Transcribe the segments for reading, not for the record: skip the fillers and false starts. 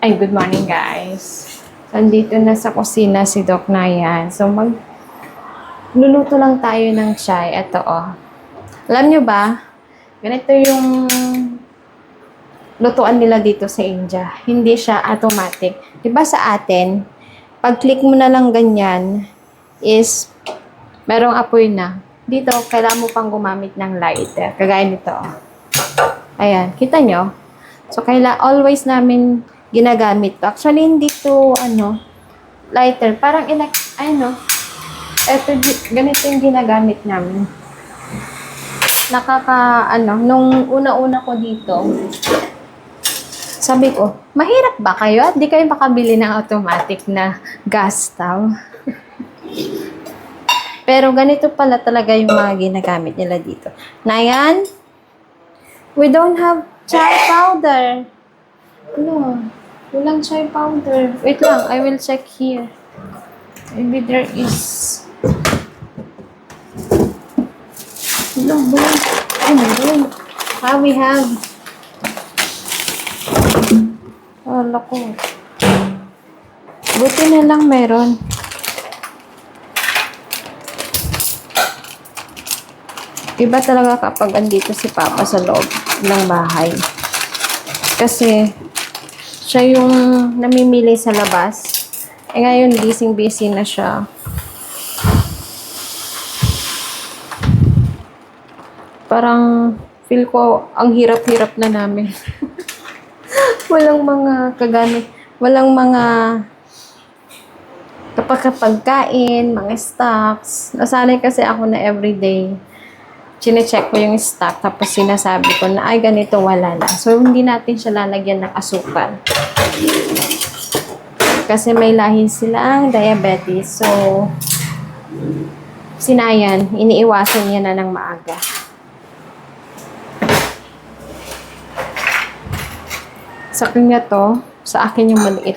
Ay, good morning guys. So, andito na sa kusina si Doc Nayan. So, magluluto lang tayo ng chai. Ito, oh. Alam nyo ba, ganito yung lutuan nila dito sa India. Hindi siya automatic. Diba sa atin, pag-click mo na lang ganyan, is merong apoy na. Dito, kailangan mo pang gumamit ng lighter. Kagaya nito, oh. Ayan, kita nyo? So, always namin ginagamit to. Actually, hindi to, lighter. Parang, ganito yung ginagamit namin. Nung una-una ko dito, sabi ko, mahirap ba kayo at di kayo makabili ng automatic na gas stove? Pero ganito pala talaga yung mga ginagamit nila dito. Nayan, we don't have chai powder. No, walang chai powder. Wait lang, I will check here. Maybe there is. No, wala. Oh my God. We have. Wala ko. Buti na lang meron. Iba talaga kapag andito si Papa sa loob ng bahay. Kasi, siya yung namimili sa labas. Ngayon, busy na siya. Parang, feel ko, ang hirap-hirap na namin. Walang mga kagamit. Walang mga kapagkain, mga stocks. Nasanay kasi ako na everyday. Chine-check ko yung stock, tapos sinasabi ko na, ay, ganito, wala na. So, hindi natin siya lalagyan ng asukal. Kasi may lahi silang diabetes. So, sinayan, iniiwasan niya na ng maaga. Sa kanya to, sa akin yung maliit.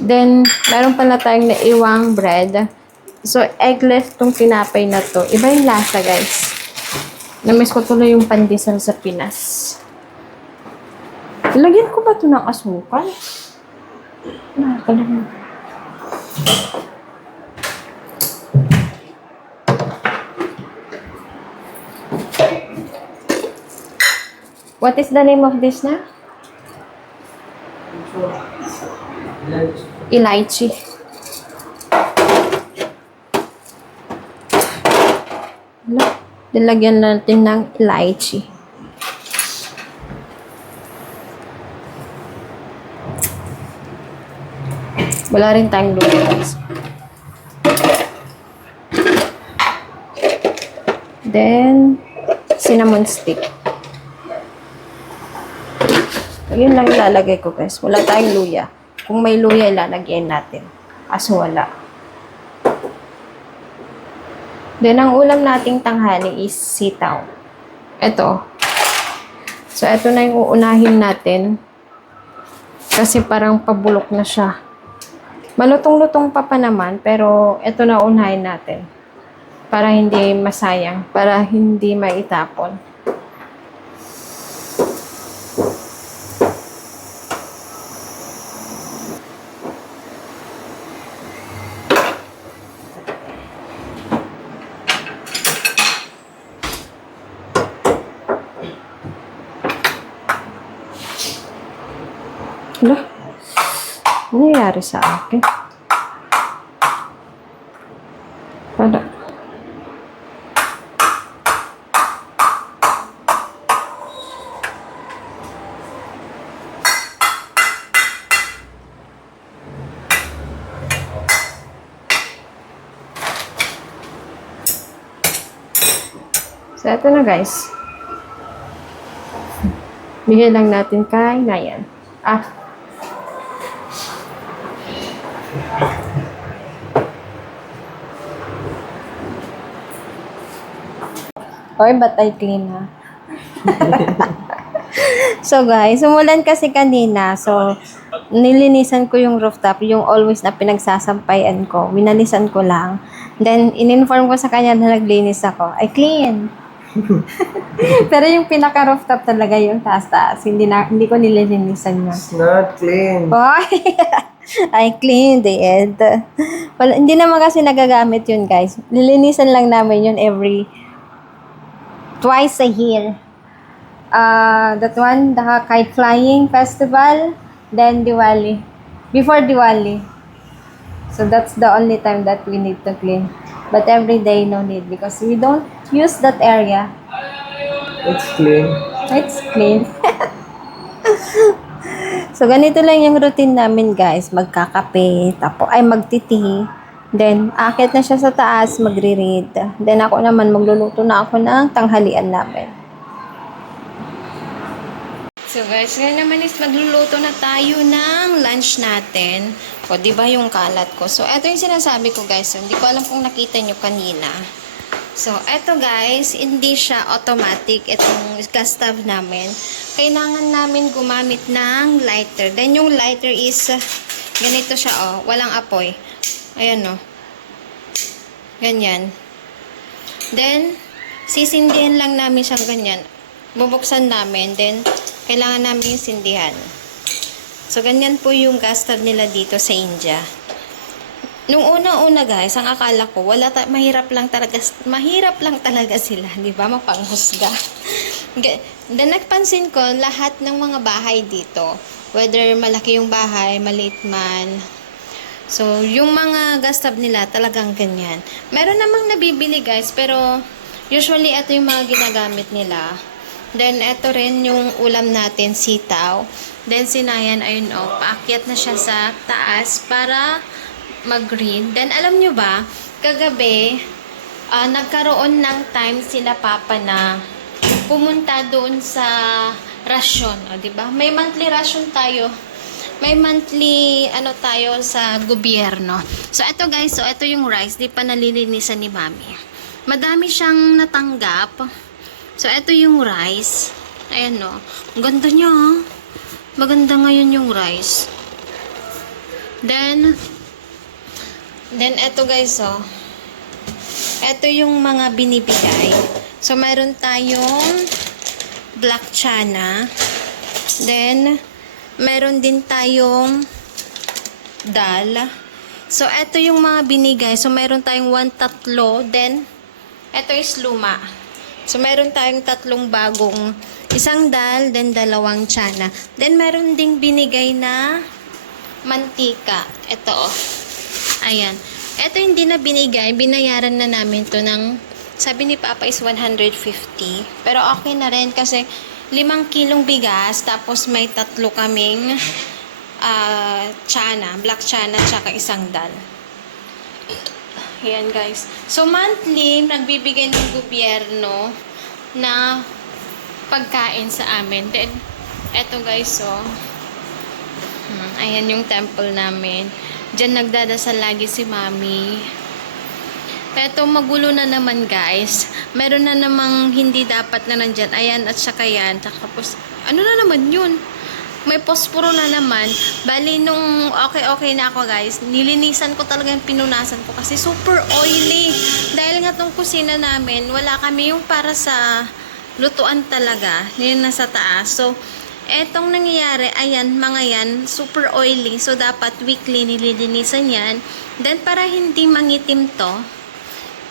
Then, meron pala tayong naiwang bread. So, eggless tong tinapay na to. Iba yung lasa, guys. Namiss ko tuloy yung pandesal sa Pinas. Lagyan ko ba ito ng asukal? Nakakalaman. What is the name of this na? Elaichi. Nilagyan natin ng elaichi. Wala rin tayong luto, guys. Then, cinnamon stick. Yun lang ilalagay ko, guys. Wala tayong luya. Kung may luya, ilalagyan natin. Kaso wala. Then, ang ulam nating tanghali is sitaw. Ito. So, ito na yung uunahin natin. Kasi parang pabulok na siya. Malutong-lutong pa naman, pero ito na unahin natin. Para hindi masayang. Para hindi maitapon. Ano? Ano nangyayari sa akin? Para. So, ito na guys. Bigyan lang natin kay Nayan. Oy, ba't ay clean ha? So guys, umulan kasi kanina. So, nilinisan ko yung rooftop, yung always na pinagsasampayan ko. Winalisan ko lang. Then, in-inform ko sa kanya na naglinis ako. Ay, clean. Pero yung pinaka-rooftop talaga yung taas-taas. Hindi ko nililinisan yun. It's not clean. Boy! I cleaned it. Wala, hindi naman kasi nagagamit yun, guys. Lilinisan lang namin yun twice a year. That one, the kite flying festival, then Diwali. Before Diwali. So that's the only time that we need to clean. But every day, no need because we don't use that area. It's clean. It's clean. So, ganito lang yung routine namin, guys. Magkakape, magtiti. Then, akit na siya sa taas, magre-read. Then, ako naman, magluluto na ako ng tanghalian namin. So, guys, ngayon naman is magluluto na tayo ng lunch natin. O, di ba yung kalat ko? So, eto yung sinasabi ko, guys. So, hindi ko alam kung nakita nyo kanina. So, eto guys, hindi siya automatic itong gas stove namin. Kailangan namin gumamit ng lighter. Then, yung lighter is, ganito siya, oh. Walang apoy. Ayan, oh. Ganyan. Then, sisindihan lang namin siyang ganyan. Bubuksan namin. Then, kailangan namin yung sindihan. So, ganyan po yung gas stove nila dito sa India. Nung una-una guys, ang akala ko, mahirap lang talaga sila, di ba? Mapanghusga. Then nagpansin ko, lahat ng mga bahay dito, whether malaki yung bahay, maliit man, so yung mga gas stove nila talagang ganyan. Meron namang nabibili guys, pero usually ito yung mga ginagamit nila. Then ito rin yung ulam natin, sitaw. Then sinayan, ayun o, paakyat na siya sa taas para mag-green. Then, alam nyo ba, kagabi, nagkaroon ng time sila papa na pumunta doon sa rasyon. Diba? May monthly ration tayo. May monthly, tayo sa gobyerno. So, eto guys, so, eto yung rice. Di pa nalilinisan ni mami. Madami siyang natanggap. So, eto yung rice. Ayan, no. Ang ganda niya, ha? Maganda ngayon yung rice. Then, eto guys, oh. Eto yung mga binibigay. So, mayroon tayong black chana. Then, mayroon din tayong dal. So, eto yung mga binigay. So, mayroon tayong 1 tatlo. Then, eto is luma. So, mayroon tayong 3 bagong, isang dal, then 2 chana. Then, mayroon ding binigay na mantika. Eto, oh. Ayan. Ito hindi na binigay. Binayaran na namin to ng, sabi ni Papa is 150. Pero okay na rin kasi 5 kilong bigas. Tapos may 3 kaming chana. Black chana tsaka isang dal. Ayan guys. So monthly, nagbibigay ng gobyerno na pagkain sa amin. Then, eto guys, so. Ayan yung temple namin. Diyan nagdadasal lagi si mami. Eto, magulo na naman guys. Meron na namang hindi dapat na nandyan. Ayan, at saka yan. Tapos, ano na naman yun? May posporo na naman. Bali, nung okay na ako guys, nilinisan ko talaga yung pinunasan ko kasi super oily. Dahil nga tong kusina namin, wala kami yung para sa lutuan talaga. Yun nasa taas. So, etong nangyayari, ayan, mga yan, super oily. So, dapat weekly nililinisan yan. Then, para hindi mangitim to,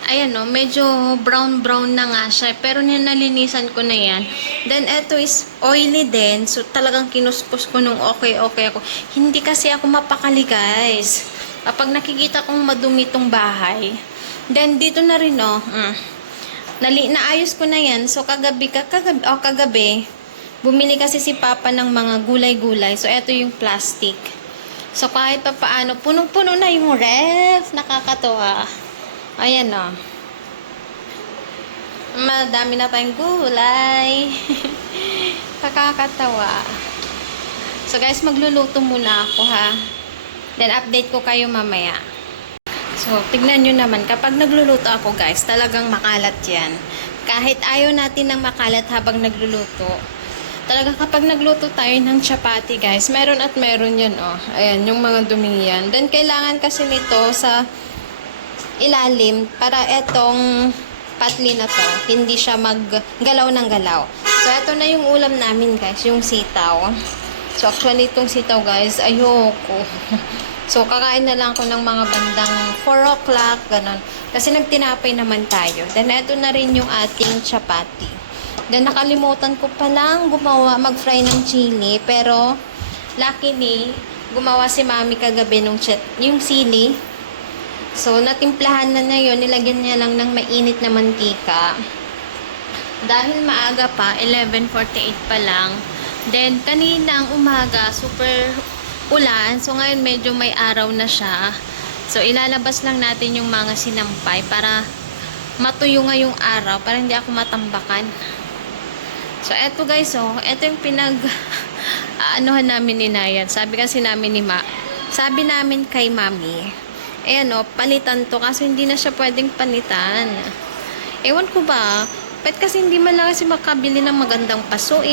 ayan no, medyo brown na nga siya. Pero nalinisan ko na yan. Then, eto is oily din. So, talagang kinuskus ko nung okay ako. Hindi kasi ako mapakali, guys. Kapag nakikita kong madumi tong bahay. Then, dito na rin, oh. Naayos ko na yan. So, kagabi, bumili kasi si Papa ng mga gulay-gulay. So, eto yung plastic. So, kahit pa paano, punong-puno na yung ref. Nakakatuwa. Ayan o. Madami na tayong gulay. Nakakatawa. So, guys, magluluto muna ako, ha. Then, update ko kayo mamaya. So, tignan nyo naman. Kapag nagluluto ako, guys, talagang makalat yan. Kahit ayaw natin ng makalat habang nagluluto, talaga kapag nagluto tayo ng chapati guys, meron at meron yan oh. Ayan, yung mga dumi yan. Then, kailangan kasi nito sa ilalim para etong patli na to, hindi siya maggalaw ng galaw. So, ito na yung ulam namin, guys, yung sitaw. So, actually, itong sitaw, guys, ayoko. So, kakain na lang ako ng mga bandang 4 o'clock, ganun. Kasi nagtinapay naman tayo. Then, ito na rin yung ating chapati. Then, nakalimutan ko palang mag-fry ng chili. Pero, luckily, gumawa si mami kagabi yung sili. So, natimplahan na yun. Nilagyan niya lang ng mainit na mantika. Dahil maaga pa, 11:48 pa lang. Then, kaninang umaga, super ulan. So, ngayon medyo may araw na siya. So, ilalabas lang natin yung mga sinampay para matuyo nga yung araw. Para hindi ako matambakan. So, eto guys, eto yung anuhan namin ni Nayan. Sabi kasi namin sabi namin kay mami, palitan to kasi hindi na siya pwedeng palitan. Ewan ko ba, ba't kasi hindi man lang kasi makabili ng magandang paso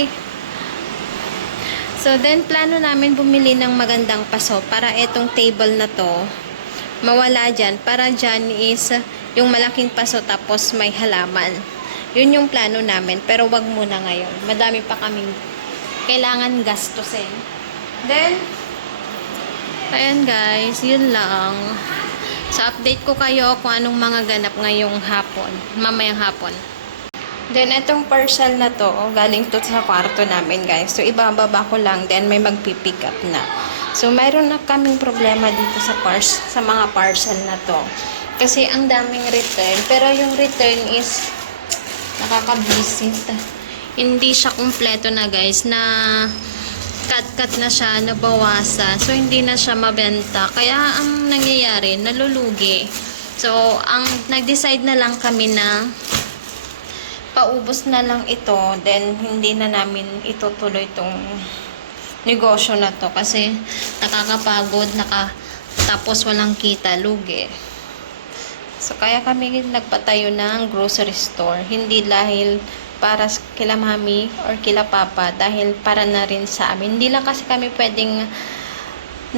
So, then, plano namin bumili ng magandang paso para etong table na to, mawala dyan. Para dyan is yung malaking paso tapos may halaman. Yun yung plano namin. Pero wag muna ngayon. Madami pa kaming kailangan gastusin. Then, ayan guys, yun lang. So, update ko kayo kung anong mga ganap ngayong hapon. Mamayang hapon. Then, itong parcel na to, galing to sa kwarto namin, guys. So, ibababa ko lang, then may magpipick up na. So, mayroon na kaming problema dito sa mga parcel na to. Kasi, ang daming return. Pero, yung return is nakaka-visit. Hindi siya kumpleto na, guys, na cut na siya, nabawasan. So, hindi na siya mabenta. Kaya, ang nangyayari, nalulugi. So, nag-decide na lang kami na paubos na lang ito, then hindi na namin itutuloy itong negosyo na to kasi nakakapagod, tapos walang kita, lugi. So, kaya kami nagpatayo ng grocery store. Hindi dahil para kila mami or kila papa, dahil para na rin sa amin. Hindi lang kasi kami pwedeng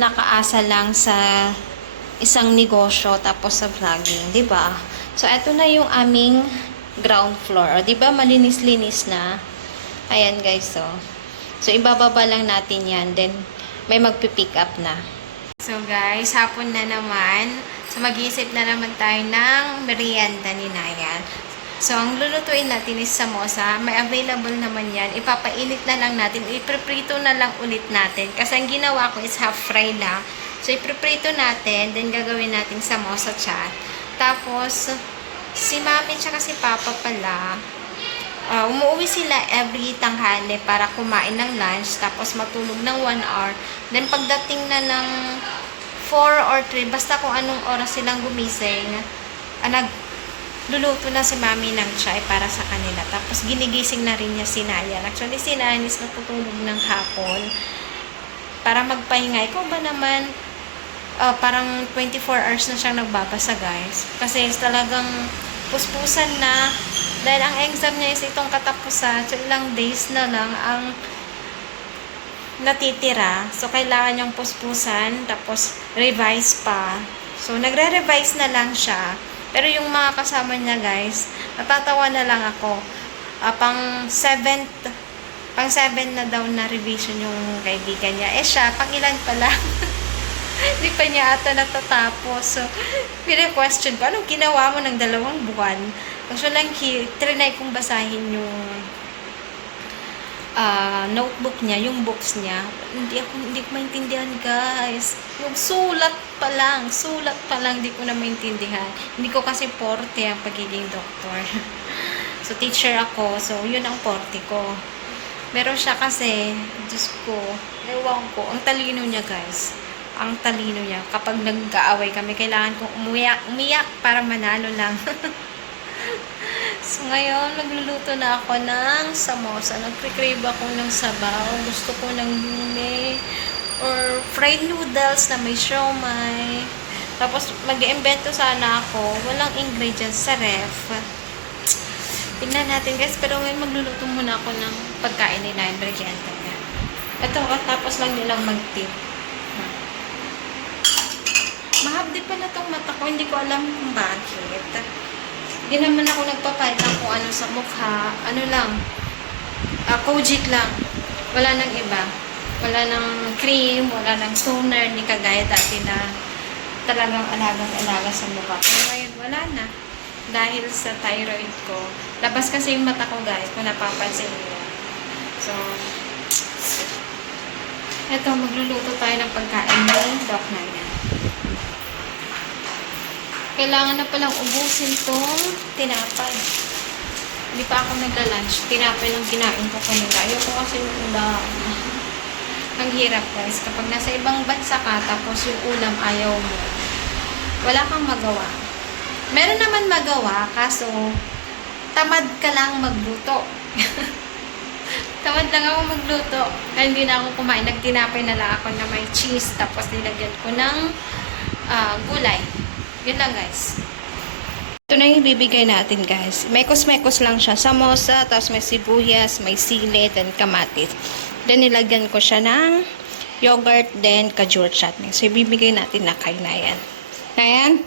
nakaasa lang sa isang negosyo tapos sa vlogging, 'di ba? So, eto na yung aming ground floor. O, diba, malinis-linis na. Ayan, guys, So, ibababa lang natin yan. Then, may magpipick up na. So, guys, hapon na naman. So, mag-iisip na naman tayo ng merienda ni Nayan. So, ang lulutuin natin is samosa. May available naman yan. Ipapainit na lang natin. Ipreprito na lang ulit natin. Kasi ang ginawa ko is half fry lang. So, ipreprito natin. Then, gagawin natin samosa chat. Tapos, si mami tsaka si papa pala, umuwi sila every tanghali para kumain ng lunch, tapos matulog ng 1 hour. Then, pagdating na ng 4 or 3, basta kung anong oras silang gumising, nagluluto na si mami ng chai para sa kanila. Tapos, ginigising na rin niya si Nayan. Actually, si Nayan is natutulog ng hapon para magpahinga. Ikaw ba naman, parang 24 hours na siyang nagbabasa, guys. Kasi talagang puspusan na. Dahil ang exam niya is itong katapusan. So, ilang days na lang ang natitira. So, kailangan niyang puspusan. Tapos, revise pa. So, nagre-revise na lang siya. Pero yung mga kasama niya, guys, natatawa na lang ako. Pang 7 na daw na revision yung kaibigan niya. Siya, pang ilan pa lang. Hindi pa niya ata natatapos. So, question ko, anong ginawa mo ng 2 buwan? Actually, trinay kong basahin yung notebook niya, yung books niya. Hindi ko maintindihan, guys. Yung sulat pa lang, hindi ko na maintindihan. Hindi ko kasi forte ang pagiging doktor. So, teacher ako. So, yun ang forte ko. Meron siya kasi, Diyos ko, ewan ko, ang talino niya, guys. Ang talino niya. Kapag nag-aaway kami, kailangan kong umiyak para manalo lang. So, ngayon, nagluluto na ako ng samosa. Nagpe-crave ako ng sabaw. Gusto ko ng lune or fried noodles na may siomay. Tapos, mag-iimbento sana ako. Walang ingredients sa ref. Tingnan natin, guys. Pero ngayon, magluluto muna ako ng pagkain nila. Ito, tapos lang nilang mag-tip. Mahabdi pala tong mata ko. Hindi ko alam kung bakit. Hindi naman ako nagpapalit ng kung ano sa mukha. Ano lang, Kojic lang. Wala nang iba. Wala nang cream, wala nang toner, hindi kagaya dati na talagang alagang-alaga sa mukha. Pero ngayon, wala na. Dahil sa thyroid ko. Labas kasi yung mata ko, guys, kung napapansin niyo. So, eto, magluluto tayo ng pagkain ni Doc Nina. Kailangan na palang ubusin tong tinapay. Hindi pa ako nagla-lunch. Tinapay lang kinain ko kanina. Ayoko kasi yung ulam. Ang hirap, guys. Kapag nasa ibang bansa ka, tapos yung ulam ayaw mo, wala kang magawa. Meron naman magawa, kaso tamad ka lang magluto. Tamad lang ako magluto. Kaya hindi na ako kumain. Nagtinapay na lang ako na may cheese, tapos nilagyan ko ng gulay. Yun lang, guys. Ito na yung ibibigay natin, guys. Mekos-mekos lang siya. Samosa, tapos may sibuyas, may sili, then kamatis. Then, nilagyan ko siya ng yogurt, then kajur chutney. So, ibibigay natin na kainayan. Ayan.